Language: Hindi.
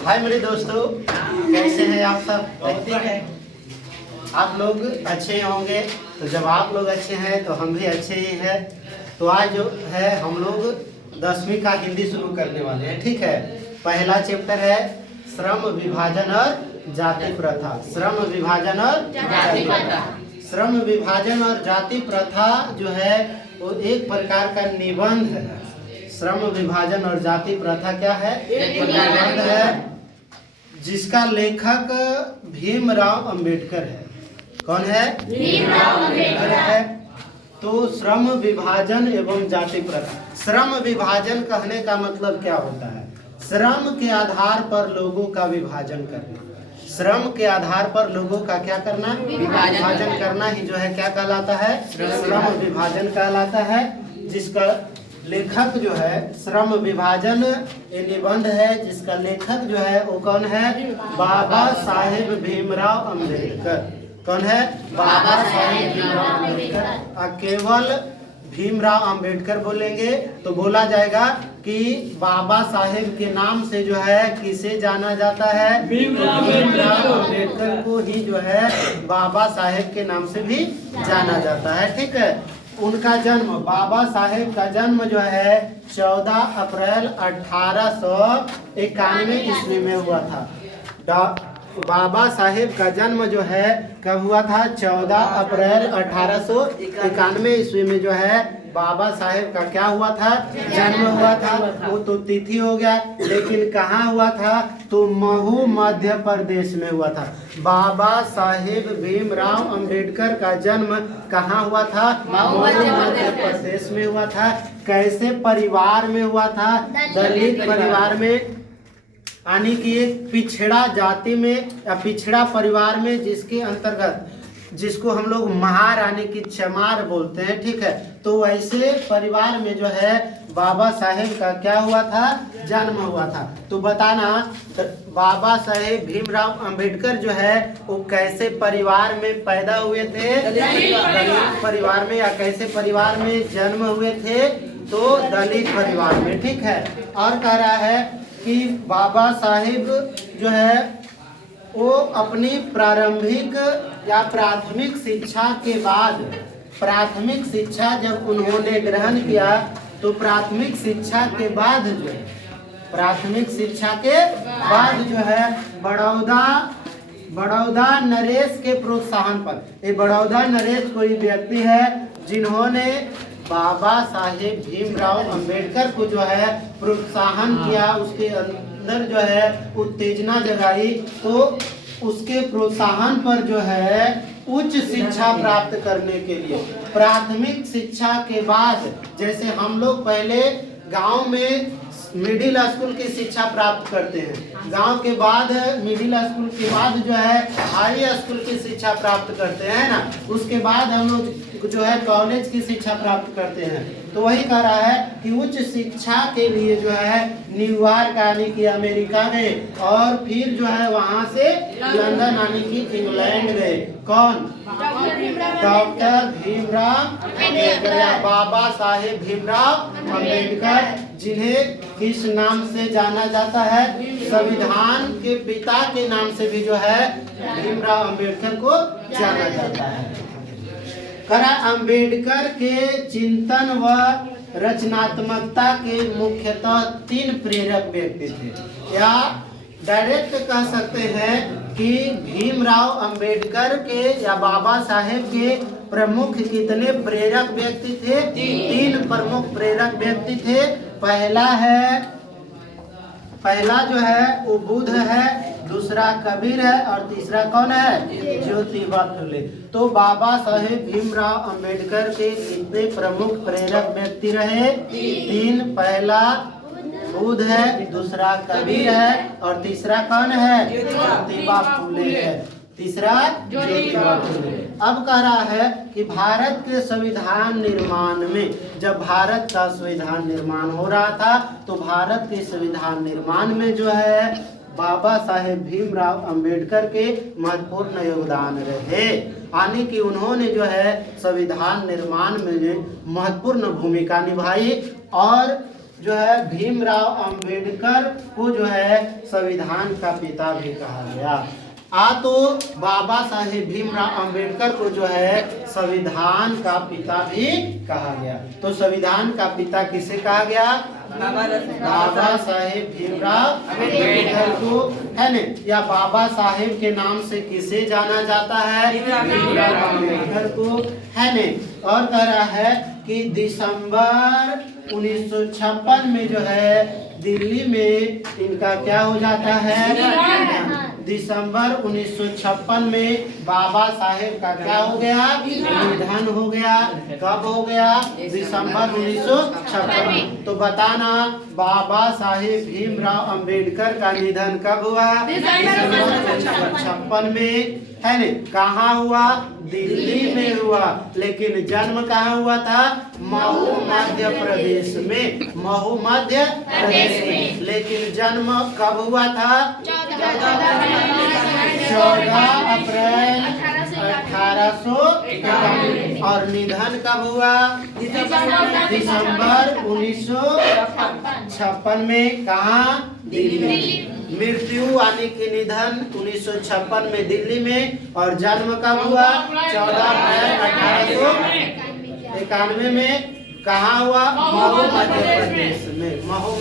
हाय मेरे दोस्तों, कैसे हैं आप सब? ठीक है, आप लोग अच्छे होंगे। तो जब आप लोग अच्छे हैं तो हम भी अच्छे ही हैं। तो आज जो है हम लोग 10वीं का हिंदी शुरू करने वाले हैं। ठीक है, पहला चैप्टर है श्रम विभाजन और जाति प्रथा। श्रम विभाजन और जाति प्रथा। श्रम विभाजन और जाति प्रथा जो है वो एक प्रकार का निबंध है। श्रम विभाजन और जाति प्रथा क्या है? एक निबंध है जिसका लेखक भीमराव अंबेडकर है। कौन है? भीमराव अंबेडकर है। तो श्रम विभाजन एवं जाति प्रथा। श्रम विभाजन कहने का मतलब क्या होता है? श्रम के आधार पर लोगों का विभाजन करना। श्रम के आधार पर लोगों का क्या करना? विभाजन करना ही जो है क्या कहलाता है? श्रम विभाजन कहलाता है। जिसका लेखक जो है श्रम विभाजन ये निबंध है जिसका लेखक जो है वो कौन है? बाबा साहेब भीमराव अंबेडकर। कौन है? बाबा साहेब भीमराव अंबेडकर। केवल भीमराव अंबेडकर बोलेंगे तो बोला जाएगा कि बाबा साहेब के नाम से जो है किसे जाना जाता है? भीमराव अंबेडकर को ही जो है बाबा साहेब के नाम से भी जाना जाता है। ठीक है, उनका जन्म, बाबा साहेब का जन्म जो है 14 अप्रैल 1891 ईस्वी में हुआ था। बाबा साहेब का जन्म जो है कब हुआ था? 14 अप्रैल 1891 ईस्वी में जो है बाबा साहेब का क्या हुआ था? जन्म हुआ था। वो तो तिथि हो गया, लेकिन कहाँ हुआ था? तो महू मध्य प्रदेश में हुआ था। बाबा साहेब भीमराव अंबेडकर का जन्म कहाँ हुआ था? महू मध्य प्रदेश में हुआ था। कैसे परिवार में हुआ था? दलित परिवार में, यानी कि एक पिछड़ा जाति में या पिछड़ा परिवार में, जिसके अंतर्गत जिसको हम लोग महार यानी कि चमार बोलते हैं। ठीक है, तो वैसे परिवार में जो है बाबा साहेब का क्या हुआ था? जन्म हुआ था। तो बताना बाबा साहेब भीमराव अंबेडकर जो है वो कैसे परिवार में पैदा हुए थे? दलित परिवार में। या कैसे परिवार में जन्म हुए थे? तो दलित परिवार में। ठीक है, और कह रहा है कि बाबा साहेब जो है वो अपनी प्रारंभिक या प्राथमिक शिक्षा के बाद, प्राथमिक शिक्षा जब उन्होंने ग्रहण किया तो प्राथमिक शिक्षा के बाद जो है, प्राथमिक शिक्षा के बाद जो है बड़ौदा नरेश के प्रोत्साहन पर, ये बड़ौदा नरेश कोई व्यक्ति है जिन्होंने बाबा साहेब भीमराव अंबेडकर को जो है प्रोत्साहन किया, उसके अंदर जो है उत्तेजना जगाई। तो उसके प्रोत्साहन पर जो है उच्च शिक्षा प्राप्त करने के लिए, प्राथमिक शिक्षा के बाद, जैसे हम लोग पहले गांव में मिडिल स्कूल की शिक्षा प्राप्त करते हैं, गांव के बाद मिडिल स्कूल के बाद जो है हाई स्कूल की शिक्षा प्राप्त करते हैं ना, उसके बाद हम लोग जो है कॉलेज की शिक्षा प्राप्त करते हैं। तो वही कह रहा है कि उच्च शिक्षा के लिए जो है न्यूयॉर्क यानी कि अमेरिका गए और फिर जो है वहां से लंदन यानी कि इंग्लैंड गए। कौन? डॉक्टर भीमराव अंबेडकर या बाबा साहेब भीमराव अंबेडकर, जिन्हें किस नाम से जाना जाता है? संविधान के पिता के नाम से भी जो है भीमराव अंबेडकर को जाना जाता है। अंबेडकर के चिंतन व रचनात्मकता के मुख्यतः 3 प्रेरक व्यक्ति थे, या डायरेक्ट कह सकते हैं कि भीमराव अंबेडकर के या बाबा साहेब के प्रमुख कितने प्रेरक व्यक्ति थे? 3 प्रमुख प्रेरक व्यक्ति थे। पहला जो है वो बुद्ध है, दूसरा कबीर है और तीसरा कौन है? ज्योतिबा फुले। तो बाबा साहेब भीमराव अंबेडकर के कितने प्रमुख प्रेरक व्यक्ति रहे? 3। पहला बुद्ध है, दूसरा कबीर है और तीसरा कौन है? ज्योतिबा फुले है। तीसरा ज्योतिबा फुले। अब कह रहा है कि भारत के संविधान निर्माण में, जब भारत का संविधान निर्माण हो रहा था तो भारत के संविधान निर्माण में जो है बाबा साहेब भीमराव अंबेडकर के महत्वपूर्ण योगदान रहे, यानी कि उन्होंने जो है संविधान निर्माण में महत्वपूर्ण भूमिका निभाई और जो है भीमराव अंबेडकर को जो है संविधान का पिता भी कहा गया। तो बाबा साहेब भीमराव अंबेडकर को जो है संविधान का पिता भी कहा गया। तो संविधान का पिता किसे कहा गया? बाबा साहेब भीमराव अंबेडकर को, है न? या बाबा साहेब के नाम से किसे जाना जाता है? भीमराव अंबेडकर को, है न? और कह रहा है कि दिसंबर 1956 में जो है दिल्ली में इनका क्या हो जाता है? दिसंबर 1956 में बाबा साहेब का क्या हो गया? निधन हो गया। कब हो गया? दिसंबर 1956। तो बताना बाबा साहेब भीमराव अंबेडकर का निधन कब हुआ? दिसंबर 1956 में, है न? कहाँ हुआ? दिल्ली में हुआ। लेकिन जन्म कहाँ हुआ था? महू मध्य प्रदेश में। महू मध्य प्रदेश में। लेकिन जन्म कब हुआ था? 14 अप्रैल 1891। और निधन कब हुआ? दिसंबर 1956 में। कहाँ? दिल्ली। मृत्यु यानी कि निधन 1956 में दिल्ली में। और जन्म कब हुआ? 14 अप्रैल 1891 में। कहाँ हुआ? महू मध्य प्रदेश में। महू